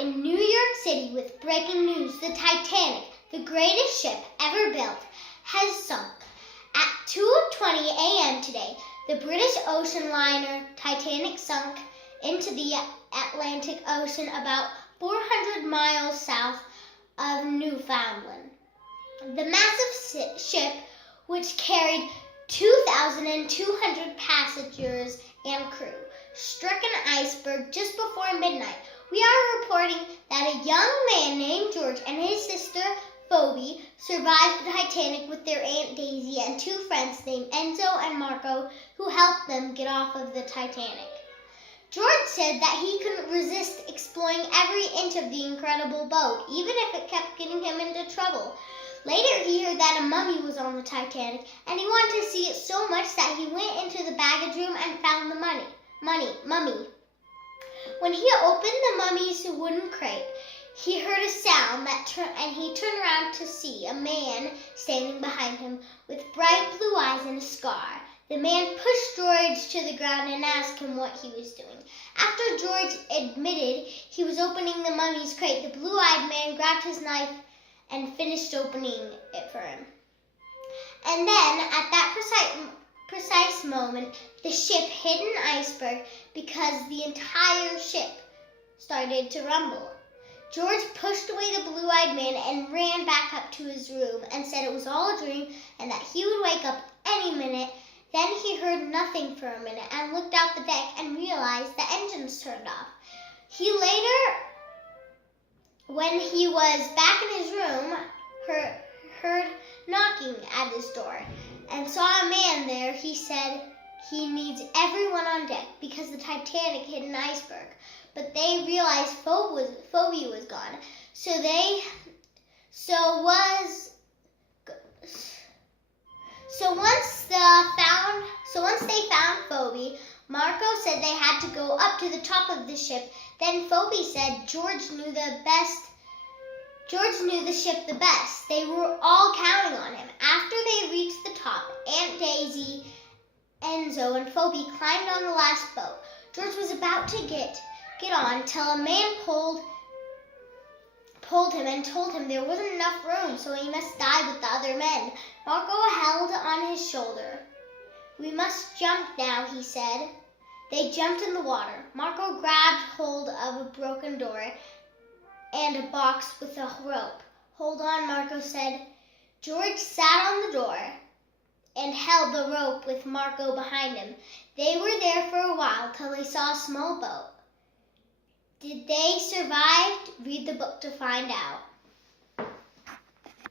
in New York City with breaking news. The Titanic, the greatest ship ever built, has sunk. At 2:20 a.m. today, the British ocean liner Titanic sunk into the Atlantic Ocean about 400 miles south of Newfoundland. The massive ship, which carried 2,200 passengers and crew, struck an iceberg just before midnight. We are reporting that a young man named George and his sister Phoebe survived the Titanic with their Aunt Daisy and two friends named Enzo and Marco, who helped them get off of the Titanic. George said that he couldn't resist exploring every inch of the incredible boat, even if it kept getting him into trouble. Later, he heard that a mummy was on the Titanic, and he wanted to see it so much that he went into the baggage room and found the mummy. When he opened the mummy's wooden crate, he heard a sound and he turned around to see a man standing behind him with bright blue eyes and a scar. The man pushed George to the ground and asked him what he was doing. After George admitted he was opening the mummy's crate, the blue-eyed man grabbed his knife and finished opening it for him. And then, at that precise moment, the ship hit an iceberg because the entire ship started to rumble. George pushed away the blue-eyed man and ran back up to his room and said it was all a dream and that he would wake up any minute. Then he heard nothing for a minute and looked out the deck and realized the engines turned off. He later, when he was back in his room, heard knocking at his door and saw a man there. He said he needs everyone on deck because the Titanic hit an iceberg. But they realized Phoebe was gone. So once they found Phoebe, Marco said they had to go up to the top of the ship. Then Phoebe said George knew the ship the best. They were all counting on him. After they reached the top, Aunt Daisy, Enzo, and Phoebe climbed on the last boat. George was about to get on till a man pulled him and told him there wasn't enough room, so he must die with the other men. Marco held on his shoulder. "We must jump now," he said. They jumped in the water. Marco grabbed hold of a broken door and a box with a rope. "Hold on," Marco said. George sat on the door and held the rope with Marco behind him. They were there for a while till they saw a small boat. Did they survive? Read the book to find out.